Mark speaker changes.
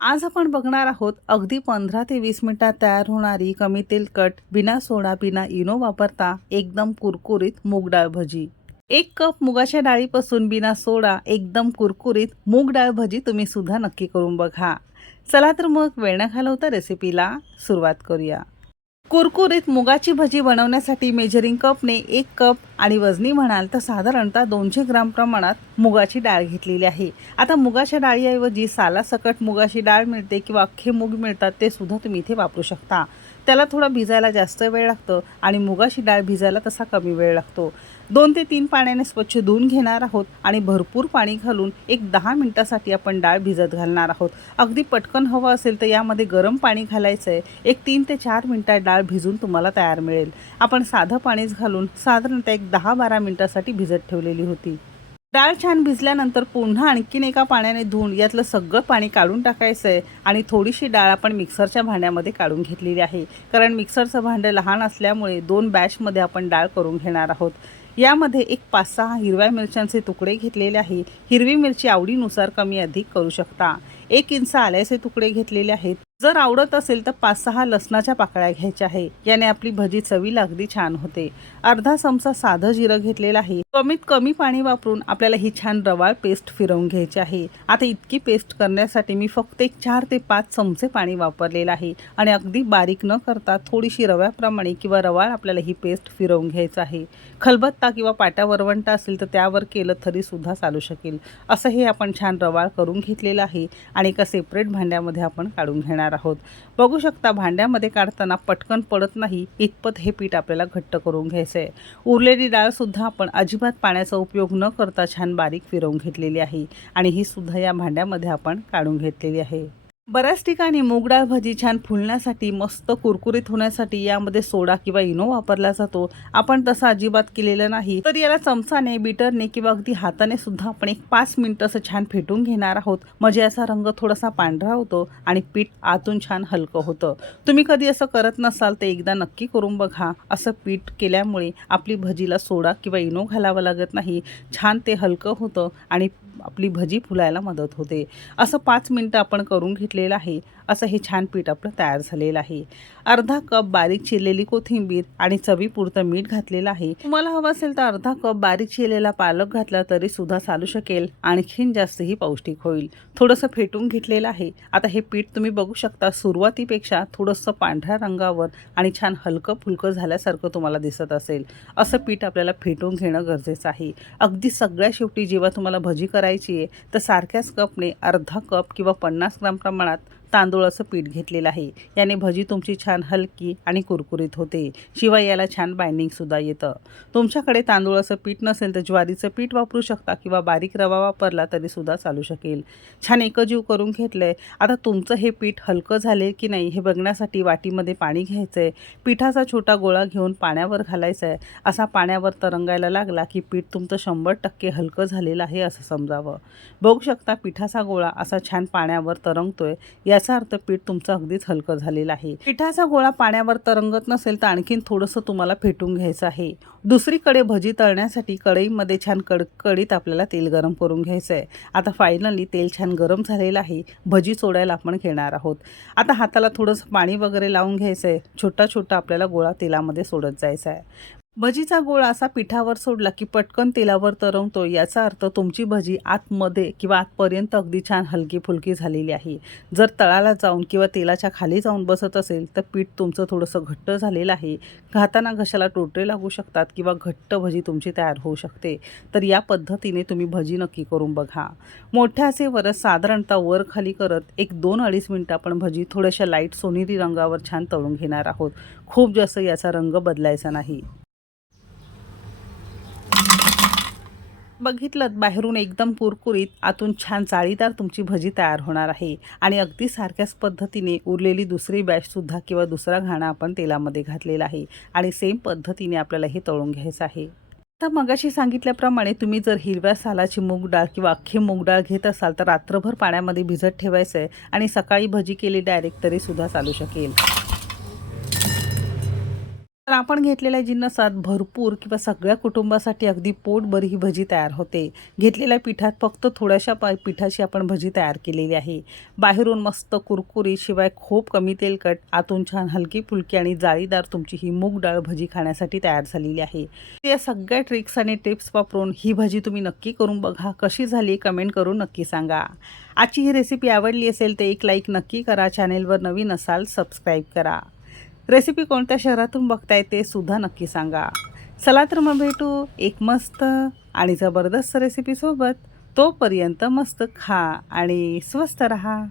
Speaker 1: आज आपण बघणार आहोत अगदी पंधरा ते वीस मिनिटात तयार होणारी कमी तेलकट बिना सोडा बिना इनो वापरता एकदम कुरकुरीत मूग डाळ भजी. एक कप मुगाच्या डाळीपासून बिना सोडा एकदम कुरकुरीत मूग डाळ भजी तुम्ही सुद्धा नक्की करून बघा. चला तर मग वेळ न घालवता रेसिपीला सुरुवात करूया. कुरकुरीत मुगाची भजी बनवण्यासाठी मेजरिंग कपने एक कप आणि वजनी म्हणाल तर साधारणतः दोनशे ग्राम प्रमाणात मुगाची डाळ घेतलेली आहे. आता मुगाच्या डाळीऐवजी सालासकट मुगाची डाळ मिळते किंवा अख्खे मूग मिळतात ते सुद्धा तुम्ही इथे वापरू शकता. त्याला थोडा भिजायला जास्त वेळ लागतो आणि मुगाची डाळ भिजायला तसा कमी वेळ लागतो. दोन ते तीन पाण्याने स्वच्छ धुवून घेणार आहोत आणि भरपूर पाणी घालून एक दहा मिनटासाठी आपण डाळ भिजत घालणार आहोत. अगदी पटकन हवं असेल तर यामध्ये गरम पाणी घालायचं आहे एक तीन ते चार मिनटात डाळ भिजून तुम्हाला तयार मिळेल. आपण साधं पाणीच घालून साधारणतः एक दहा बारा मिनटासाठी भिजत ठेवलेली होती. डाळ छान भिजल्यानंतर पुन्हा आणखीन एका पाण्याने धुवून यातलं सगळं पाणी काढून टाकायचं आहे आणि थोडीशी डाळ आपण मिक्सरच्या भांड्यामध्ये काढून घेतलेली आहे. कारण मिक्सरचं भांडं लहान असल्यामुळे दोन बॅचमध्ये आपण डाळ करून घेणार आहोत. यामध्ये एक पाच सहा हिरव्या मिरच्यांचे तुकडे घेतलेले आहे. हिरवी मिरची आवडीनुसार कमी अधिक करू शकता. एक इंच आल्याचे तुकडे घेतलेले आहेत. जर आवडत असेल तर पाच सहा लसणाच्या पाकळ्या घ्यायच्या आहे. याने आपली भजी चवीला अगदी छान होते. अर्धा चमचा साधं जिरं घेतलेलं आहे. कमीत कमी पाणी वापरून आपल्याला ही छान रवाळ पेस्ट फिरवून घ्यायची आहे. आता इतकी पेस्ट करण्यासाठी मी फक्त एक चार ते पाच चमचे पाणी वापरलेलं आहे. आणि अगदी बारीक न करता थोडीशी रव्याप्रमाणे किंवा रवाळ आपल्याला ही पेस्ट फिरवून घ्यायचं आहे. खलबत्ता किंवा पाट्या वरवंटा असेल तर त्यावर केलं तरी सुद्धा चालू शकेल. असं हे आपण छान रवाळ करून घेतलेलं आहे. आणि एका सेपरेट भांड्यामध्ये आपण काढून घेणार आहोत. बघू शकता भांड्यामध्ये काढताना पटकन पडत नाही इतपत हे पीठ आपल्याला घट्ट करून घ्यायचं आहे उरलेली डाळसुद्धा आपण अजिबात पाण्याचा उपयोग न करता छान बारीक फिरवून घेतलेली आहे आणि ही सुद्धा या भांड्यामध्ये आपण काढून घेतलेली आहे. बऱ्याच ठिकाणी मूग डाळ भाजी छान फुलण्यासाठी मस्त कुरकुरीत होण्यासाठी यामध्ये सोडा किंवा इनो वापरला जातो. आपण तसं अजिबात केलेलं नाही. तर याला चमचाने बिटरने किंवा अगदी हाताने सुद्धा आपण एक पाच मिनिटं असं छान फेटून घेणार आहोत. म्हणजे याचा रंग थोडासा पांढरा होतो आणि पीठ आतून छान हलकं होतं. तुम्ही कधी असं करत नसाल तर एकदा नक्की करून बघा. असं पीठ केल्यामुळे आपली भजीला सोडा किंवा इनो घालावं लागत नाही. छान ते हलकं होतं आणि आपली भजी फुलायला मदत होते. असं पाच मिनटं आपण करून घेतलेलं आहे. असं हे छान पीठ आपलं तयार झालेलं आहे. अर्धा कप बारीक चिरलेली कोथिंबीर आणि चवीपुरतं मीठ घातलेलं आहे. तुम्हाला हवं असेल तर अर्धा कप बारीक चिरलेला पालक घातला तरी सुद्धा चालू शकेल. आणखीन जास्तही पौष्टिक होईल. थोडंसं फेटून घेतलेलं आहे. आता हे पीठ तुम्ही बघू शकता सुरुवातीपेक्षा थोडंसं पांढऱ्या रंगावर आणि छान हलकं फुलकं झाल्यासारखं तुम्हाला दिसत असेल. असं पीठ आपल्याला फेटून घेणं गरजेचं आहे. अगदी सगळ्या शेवटी जेव्हा तुम्हाला भजी करायची आहे तर सारख्याच कपने अर्धा कप किंवा पन्नास ग्राम प्रमाणात तांदूळाचं पीठ घेतलेलं आहे. याने भजी तुमची छान हलकी आणि कुरकुरीत होते. शिवाय याला छान बाइंडिंगसुद्धा येतं. तुमच्याकडे तांदूळाचं पीठ नसेल तर ज्वारीचं पीठ वापरू शकता किंवा बारीक रवा वापरला तरीसुद्धा चालू शकेल. छान एकजीव करून घेतलं आहे आता तुमचं हे पीठ हलकं झाले की नाही हे बघण्यासाठी वाटीमध्ये पाणी घ्यायचं आहे पिठाचा छोटा गोळा घेऊन पाण्यावर घालायचा आहे असा पाण्यावर तरंगायला लागला की पीठ तुमचं शंभर टक्के हलकं झालेलं आहे असं समजावं. बघू शकता पिठाचा गोळा असा छान पाण्यावर तरंगतोय. याच अर्थ पीठ तुमचं अगदीच हलकं झालेलं आहे. पिठाचा गोळा पाण्यावर तरंगत नसेल तर आणखीन थोडंसं तुम्हाला फेटून घ्यायचं आहे. दुसरीकडे भजी तळण्यासाठी कढईमध्ये छान कडकडीत आपल्याला तेल गरम करून घ्यायचं आहे. आता फायनली तेल छान गरम झालेलं आहे. भजी सोडायला आपण घेणार आहोत. आता हाताला थोडंसं पाणी वगैरे लावून घ्यायचं आहे. छोटा छोटा आपल्याला गोळा तेलामध्ये सोडत जायचा आहे. भजीचा गोळा असा पिठावर सोडला की पटकन तेलावर तरंगतो याचा अर्थ तुमची भजी आतमध्ये किंवा आतपर्यंत अगदी छान हलकी फुलकी झालेली आहे. जर तळाला जाऊन किंवा तेलाच्या खाली जाऊन बसत असेल तर पीठ तुमचं थोडंसं घट्ट झालेलं आहे. घाताना घशाला टोटरे लागू शकतात किंवा घट्ट भजी तुमची तयार होऊ शकते. तर या पद्धतीने तुम्ही भजी नक्की करून बघा. मोठ्या असेवर साधारणतः वर खाली करत एक दोन अडीच मिनटं आपण भजी थोड्याशा लाइट सोनेरी रंगावर छान तळून घेणार आहोत. खूप जास्त याचा रंग बदलायचा नाही. बघितलं बाहेरून एकदम कुरकुरीत आतून छान चाळीदार तुमची भजी तयार होणार आहे. आणि अगदी सारख्याच पद्धतीने उरलेली दुसरी बॅचसुद्धा किंवा दुसरा घाणा आपण तेलामध्ये घातलेला आहे. आणि सेम पद्धतीने आपल्याला हे तळून घ्यायचं आहे. आता मगाशी सांगितल्याप्रमाणे तुम्ही जर हिरव्या सालाची मूग डाळ किंवा अख्खी मूग डाळ घेत असाल तर रात्रभर पाण्यामध्ये भिजत ठेवायचं आहे आणि सकाळी भजी केली डायरेक्ट तरीसुद्धा चालू शकेल. तर आपण घेतलेल्या जिन्नसात भरपूर किंवा सगळ्या कुटुंबासाठी अगदी पोटभर ही भजी तयार होते. घेतलेल्या पिठात फक्त थोड्याशा पा पिठाची आपण भजी तयार केलेली आहे. बाहेरून मस्त कुरकुरी शिवाय खूप कमी तेलकट आतून छान हलकी फुलकी आणि जाळीदार तुमची ही मूग डाळ भजी खाण्यासाठी तयार झालेली आहे. या सगळ्या ट्रिक्स आणि टिप्स वापरून ही भजी तुम्ही नक्की करून बघा. कशी झाली कमेंट करून नक्की सांगा. आजची ही रेसिपी आवडली असेल तर एक लाईक नक्की करा. चॅनेलवर नवीन असाल सबस्क्राईब करा. रेसिपी कोणत्या शहरातून बघताय ते सुद्धा नक्की सांगा. चला तर मग भेटू एक मस्त आणि जबरदस्त रेसिपीसोबत तोपर्यंत मस्त खा आणि स्वस्त रहा.